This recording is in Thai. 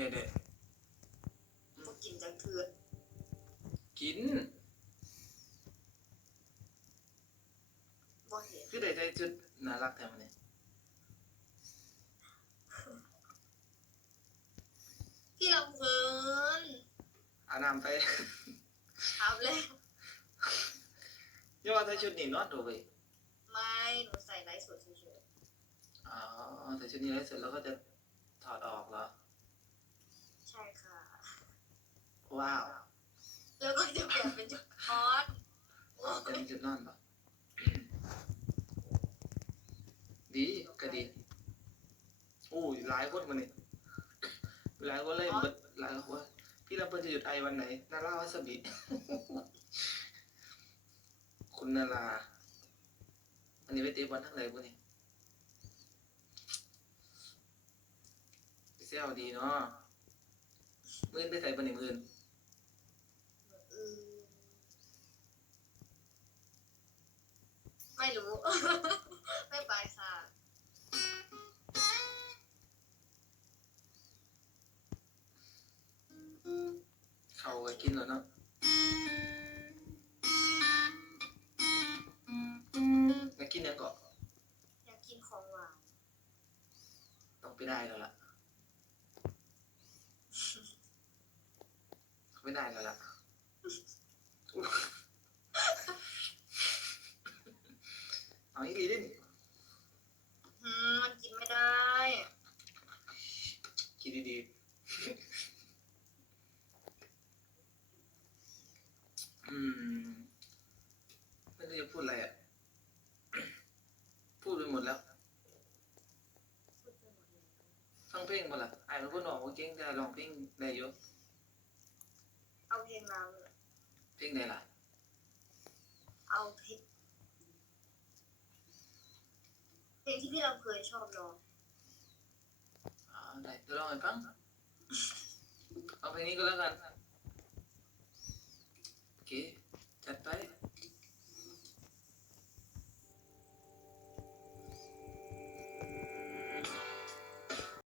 เนี่ยเด็บ่กินจังเทือกินบ่เห็นคือได้ใจจุดน่ารักแท้มันเนี่ยพี่ลำเพลินอาน้ำไปเอาเลยอย่าว่าแต่ชุดนี้นอนดูเว้ยไม่หนูใส่ไลฟ์สดเฉยอ๋อแต่ชุดนี้แล้วเสร็จแล้วก็จะถอดออกเหรอ ๆใช่ค่ะ ว้าวแล้วก็จะเปลี่ยนเป็นชุดคอสอ๋อจะมีจุดนอนปะดีก็ดีอู้ยหลายคนมาเนี่ยหลายคนเลยเบิดหลายคนพี่ลำเพิ่นจะหยุดไอวันไหนนาราวัสบิคุณนาราอันนี้ไปเตะบอลทั้งไหนพวกนี้ไปเซลดีเนาะมื่นไปใส่บอลหนึ่งมื่น อืมไม่ รู้ ไม่ไปค่ะเขาก็กินแล้วเนาะแล้วกินยังก็อยากกินของหวานต้องไปได้แล้วล่ะไม่ได้แล้วล่ะ เอาอีกทีดิอืมมันกินไม่ได้คิดดีๆ อืม ไม่รู้จะพูดอะไรอะ พูดไปหมดแล้วพูดไปหมดแล้วฟังเพลงมาละไอ้มันก็หนอกว่าเก่งแต่ร้องเพลงได้เยอะเอาเพลงเราเพลงไหนล่ะ เอาเพลง งที่พี่เราเคยชอบร้องอ่าได้จะลองให้ฟังเอาเพลงนี้ก็แล้วกัน